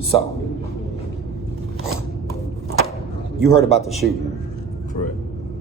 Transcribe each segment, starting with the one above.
So, you heard about the shooting. Correct.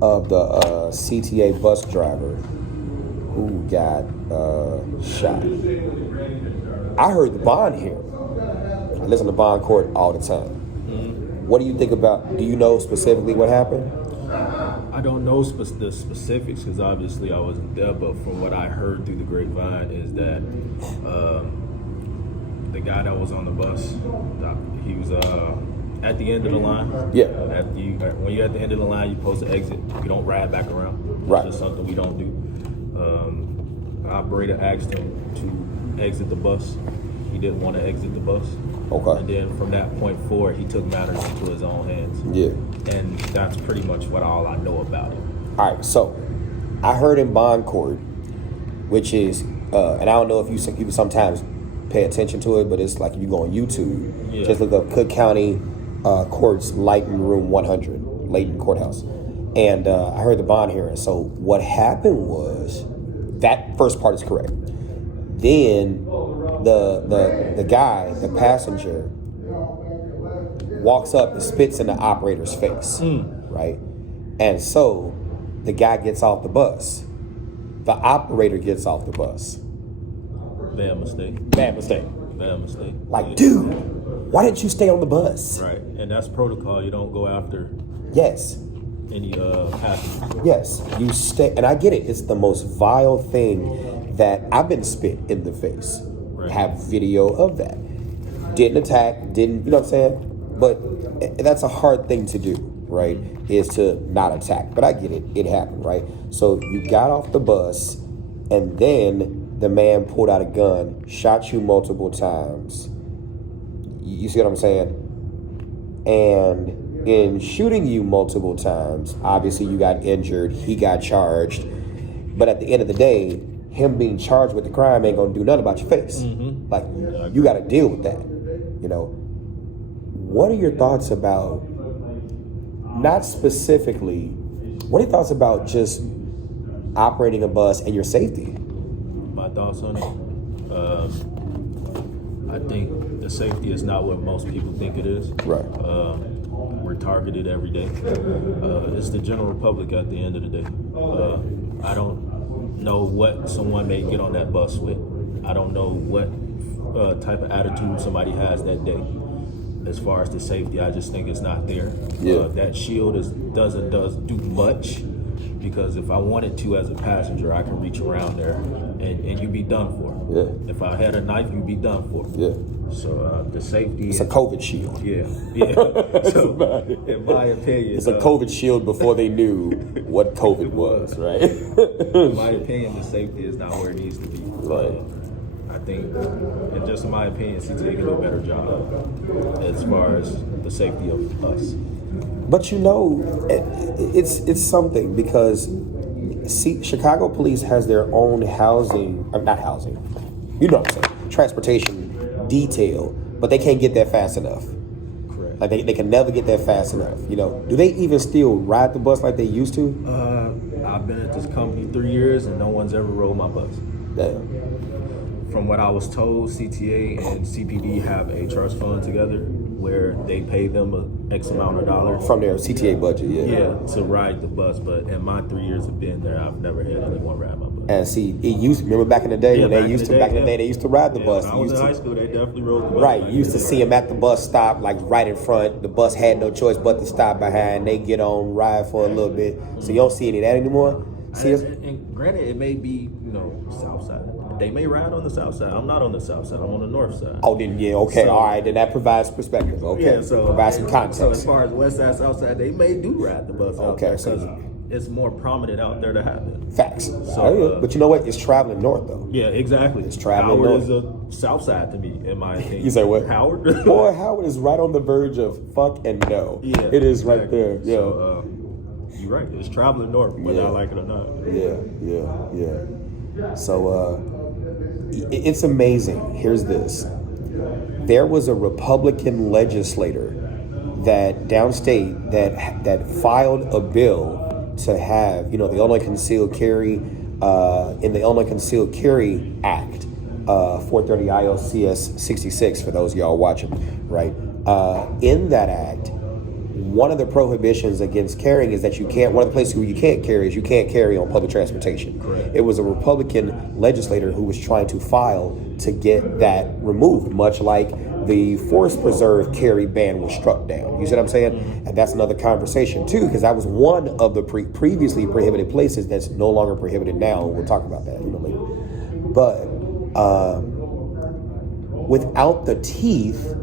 Of the CTA bus driver who got shot. I heard the bond hearing. I listen to bond court all the time. Mm-hmm. What do you think about, do you know specifically what happened? I don't know the specifics because obviously I wasn't there, but from what I heard through the grapevine is that the guy that was on the bus, he was at the end of the line. Yeah. When you're at the end of the line, you're supposed to exit. You don't ride back around. Right. It's just something we don't do. The operator asked him to exit the bus. He didn't want to exit the bus. Okay. And then from that point forward, he took matters into his own hands. Yeah. And that's pretty much all I know about it. All right, so I heard in bond court, which is, and I don't know if you sometimes pay attention to it, but it's like if you go on YouTube, just look up Cook County Courts Layton Room 100, Layton Courthouse. And I heard the bond hearing. So what happened was, that first part is correct. Then the guy, the passenger, walks up and spits in the operator's face, right? And so the guy gets off the bus. The operator gets off the bus. Bad mistake. Bad mistake. Bad mistake. Like, dude, why didn't you stay on the bus? Right, and that's protocol. You don't go after Yes. any passengers. Yes, you stay, and I get it. It's the most vile thing that I've been spit in the face. Right. Have video of that. Didn't attack, didn't, you know what I'm saying? But that's a hard thing to do, right? Is to not attack. But I get it. It happened, right? So you got off the bus, and then the man pulled out a gun, shot you multiple times. You see what I'm saying? And in shooting you multiple times, obviously you got injured, he got charged. But at the end of the day, him being charged with the crime ain't gonna do nothing about your face. Mm-hmm. Like, you gotta deal with that, you know? What are your thoughts about, not specifically, what are your thoughts about just operating a bus and your safety? My thoughts on it? I think the safety is not what most people think it is. Right. We're targeted every day. It's the general public at the end of the day. I don't know what someone may get on that bus with. I don't know what type of attitude somebody has that day. As far as the safety, I just think it's not there. Yeah. That shield doesn't do much, because if I wanted to as a passenger, I can reach around there and you'd be done for. Yeah. If I had a knife, you'd be done for. Yeah. So the safety. It's a COVID shield. Yeah. So in my opinion, it's a COVID shield before they knew what COVID was, right? In my opinion, the safety is not where it needs to be. Right. I think, and just in my opinion, CTA can do a better job as far as the safety of us. But you know, it's something, because Chicago police has their own not housing, you know what I'm saying, transportation detail, but they can't get there fast enough. Correct. Like they can never get there fast enough. You know, do they even still ride the bus like they used to? I've been at this company 3 years and no one's ever rode my bus. Damn. From what I was told, CTA and CPD have a trust fund together where they pay them an X amount of dollars From their CTA budget, yeah, to ride the bus. But in my 3 years of being there, I've never had anyone ride my bus. And see, it used. Remember back in the day when back they used to. Back in the day, they used to ride the bus. When I was in high school, they definitely rode the bus. Right, you used to see them at the bus stop, like right in front. The bus had no choice but to stop behind. They get on, ride for a little bit. So you don't see any of that anymore. See, and granted, it may be, south side. They may ride on the south side. I'm not on the south side. I'm on the north side. Oh, then yeah, okay, all right. Then that provides perspective. Okay, Yeah, so provides some context. So as far as west side, south side, they may do ride the bus. Okay, out there, 'cause it's more prominent out there to happen. Facts. But you know what? It's traveling north though. Yeah, exactly. It's traveling Howard north. is a south side to me, in my opinion. You say what? Howard? Boy, Howard is right on the verge of fuck and no. Yeah, it is exactly. right there. Yeah. So, you're right. It's traveling north, whether I like it or not. Yeah. So it's amazing. Here's this. There was a Republican legislator that downstate that filed a bill to have, the Illinois Concealed Carry in the Illinois Concealed Carry Act, 430 ILCS 66 for those of y'all watching, right? In that act, one of the prohibitions against carrying is that you can't, one of the places where you can't carry is you can't carry on public transportation. Correct. It was a Republican legislator who was trying to file to get that removed, much like the forest preserve carry ban was struck down. You see what I'm saying? Mm-hmm. And that's another conversation too, because that was one of the previously prohibited places that's no longer prohibited now. We'll talk about that later. But without the teeth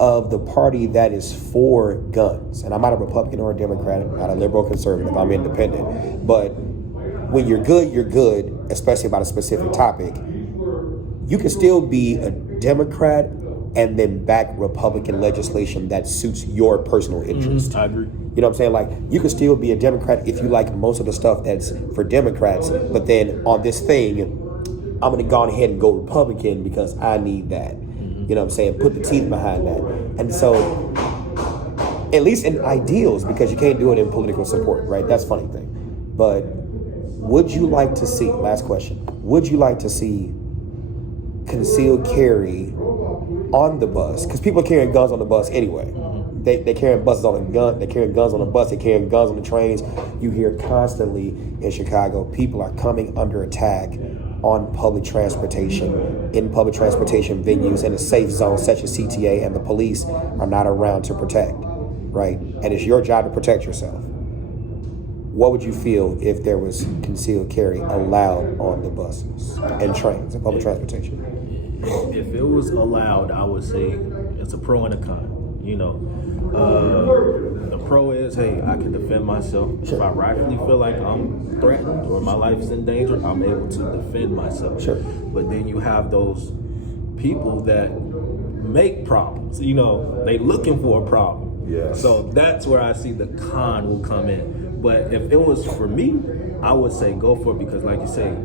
of the party that is for guns, and I'm not a Republican or a Democrat, I'm not a liberal conservative, I'm independent. But when you're good, especially about a specific topic. You can still be a Democrat and then back Republican legislation that suits your personal interest. I agree. You know what I'm saying? Like, you can still be a Democrat if you like most of the stuff that's for Democrats, but then on this thing, I'm going to go ahead and go Republican because I need that. You know what I'm saying? Put the teeth behind that. And so, at least in ideals, because you can't do it in political support, right? That's a funny thing. But would you like to see, last question, would you like to see concealed carry on the bus? Because people are carrying guns on the bus anyway. They carrying buses on the gun. They're carrying guns on the bus. They're carrying guns on the trains. You hear constantly in Chicago, people are coming under attack on public transportation, in public transportation venues, in a safe zone such as CTA, and the police are not around to protect, right? And it's your job to protect yourself. What would you feel if there was concealed carry allowed on the buses and trains and public transportation? If it was allowed, I would say it's a pro and a con. You know, the pro is, hey, I can defend myself. If I rightfully feel like I'm threatened or my life's in danger, I'm able to defend myself. Sure. But then you have those people that make problems. You know, they looking for a problem. Yes. So that's where I see the con will come in. But if it was for me, I would say go for it because, like you say,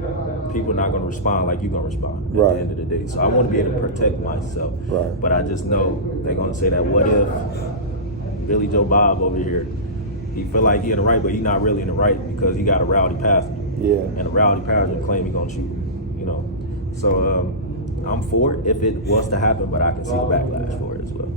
people are not going to respond like you're going to respond at the end of the day. So I want to be able to protect myself. Right. But I just know they're going to say that, what if Billy Joe Bob over here, he feel like he in the right, but he not really in the right because he got a rowdy pastor. Yeah. And a rowdy pastor claim he going to shoot, you know. So I'm for it if it was to happen, but I can see the backlash for it as well.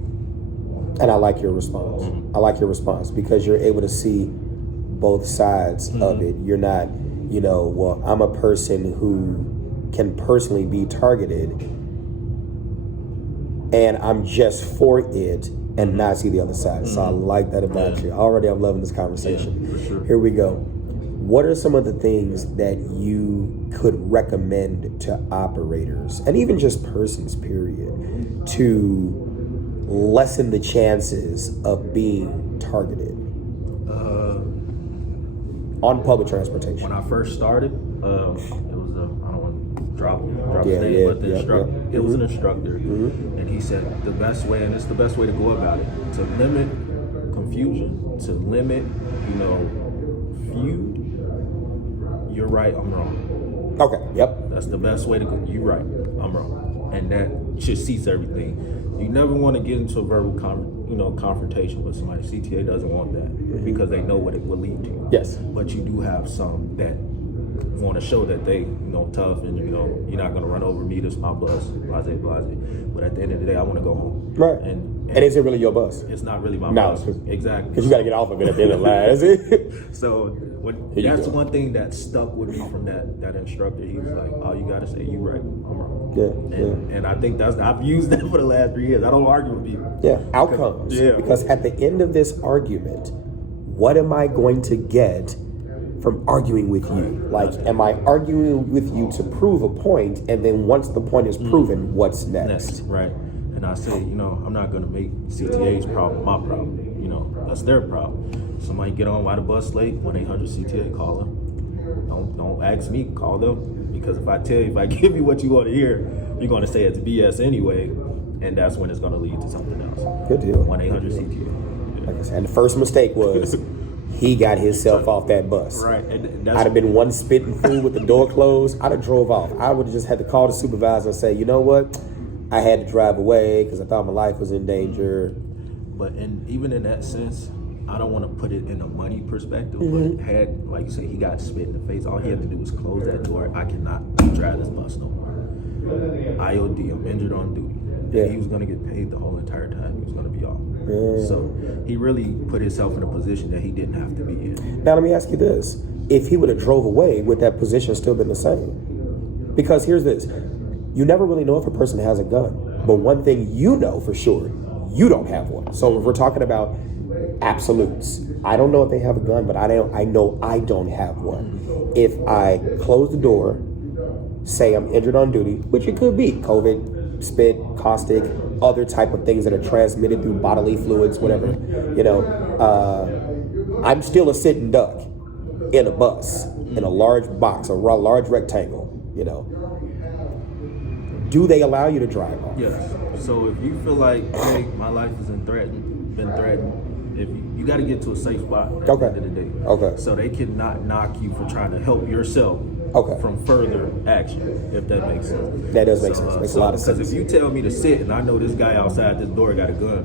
And I like your response. I like your response because you're able to see both sides of it. You're not, you know, well, I'm a person who can personally be targeted and I'm just for it and not see the other side. So I like that about you. Already I'm loving this conversation. Yeah, for sure. Here we go. What are some of the things that you could recommend to operators and even just persons, period, to lessen the chances of being targeted on public transportation? When I first started, it was I don't want to drop his name, but the instructor, it was an instructor, and he said the best way, and it's the best way to go about it, to limit confusion, to limit, you know, feud. You're right, I'm wrong. Okay, yep. That's the best way to go. You're right, I'm wrong, and that should cease everything. You never want to get into a verbal confrontation with somebody. CTA doesn't want that because they know what it will lead to. Yes. But you do have some that want to show that they, you know, tough and, you know, you're not going to run over me. This is my bus, blase, blase. But at the end of the day, I want to go home. Right. And is it really your bus? It's not really my bus. Exactly. Exactly. Because you got to get off of it at the end of the line, is it? So that's one thing that stuck with me from that instructor. He was like, "Oh, you got to say you right, I'm wrong." Yeah. And I think I've used that for the last 3 years. I don't argue with people. Yeah, outcomes. Because at the end of this argument, what am I going to get from arguing with you? Like, am I arguing with you to prove a point, and then once the point is proven, what's next? Right. And I say, you know, I'm not going to make CTA's problem my problem. You know, that's their problem. Somebody get on why the bus late, 1-800-CTA, call them. Don't ask me, call them. Because if I give you what you want to hear, you're going to say it's BS anyway, and that's when it's going to lead to something else. Good deal. 1-800-CTA. Like I said, and the first mistake was he got himself off that bus. Right. And I'd have been one spitting fool with the door closed. I'd have drove off. I would have just had to call the supervisor and say, you know what? I had to drive away because I thought my life was in danger. But even in that sense, I don't want to put it in a money perspective, but like you say, he got spit in the face. All he had to do was close that door. I cannot drive this bus no more. IOD, I'm injured on duty. Yeah. He was going to get paid the whole entire time he was going to be off. Yeah. So he really put himself in a position that he didn't have to be in. Now let me ask you this: if he would have drove away, would that position still been the same? Because here's this: you never really know if a person has a gun, but one thing you know for sure, you don't have one. So if we're talking about absolutes, I don't know if they have a gun, but I know I don't have one. If I close the door, say I'm injured on duty, which it could be COVID, spit, caustic, other type of things that are transmitted through bodily fluids, whatever, I'm still a sitting duck in a bus, in a large box, a large rectangle, Do they allow you to drive off? Yes. So if you feel like, hey, my life is been threatened, if you got to get to a safe spot at the end of the day. Okay. So they cannot knock you for trying to help yourself from further action, if that makes sense. That does make sense. Makes a lot of sense. Because if you tell me to sit and I know this guy outside this door got a gun,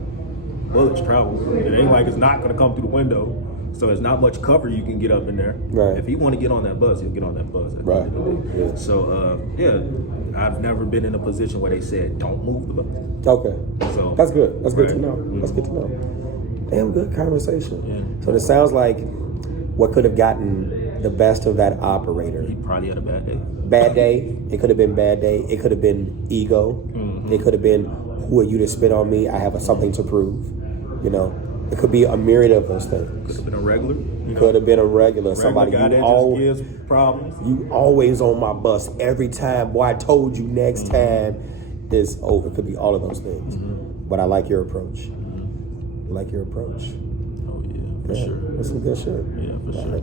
bullets travel. It ain't like it's not going to come through the window. So there's not much cover you can get up in there. Right. If he want to get on that bus, he'll get on that bus. Right. Yeah. So, I've never been in a position where they said, don't move the bus. Okay. So that's good. That's good to know. Mm-hmm. That's good to know. Damn good conversation. Yeah. So it sounds like what could have gotten the best of that operator. He probably had a bad day. Bad day. It could have been bad day. It could have been ego. Mm-hmm. It could have been, who are you to spit on me? I have something to prove. It could be a myriad of those things. Could have been a regular. Could have been a regular. Somebody guy that just gives problems. You always on my bus every time. Boy, I told you next time it's over. It could be all of those things. Mm-hmm. But I like your approach. Mm-hmm. I like your approach. Oh yeah, for sure. That's some good shit. Yeah, for sure.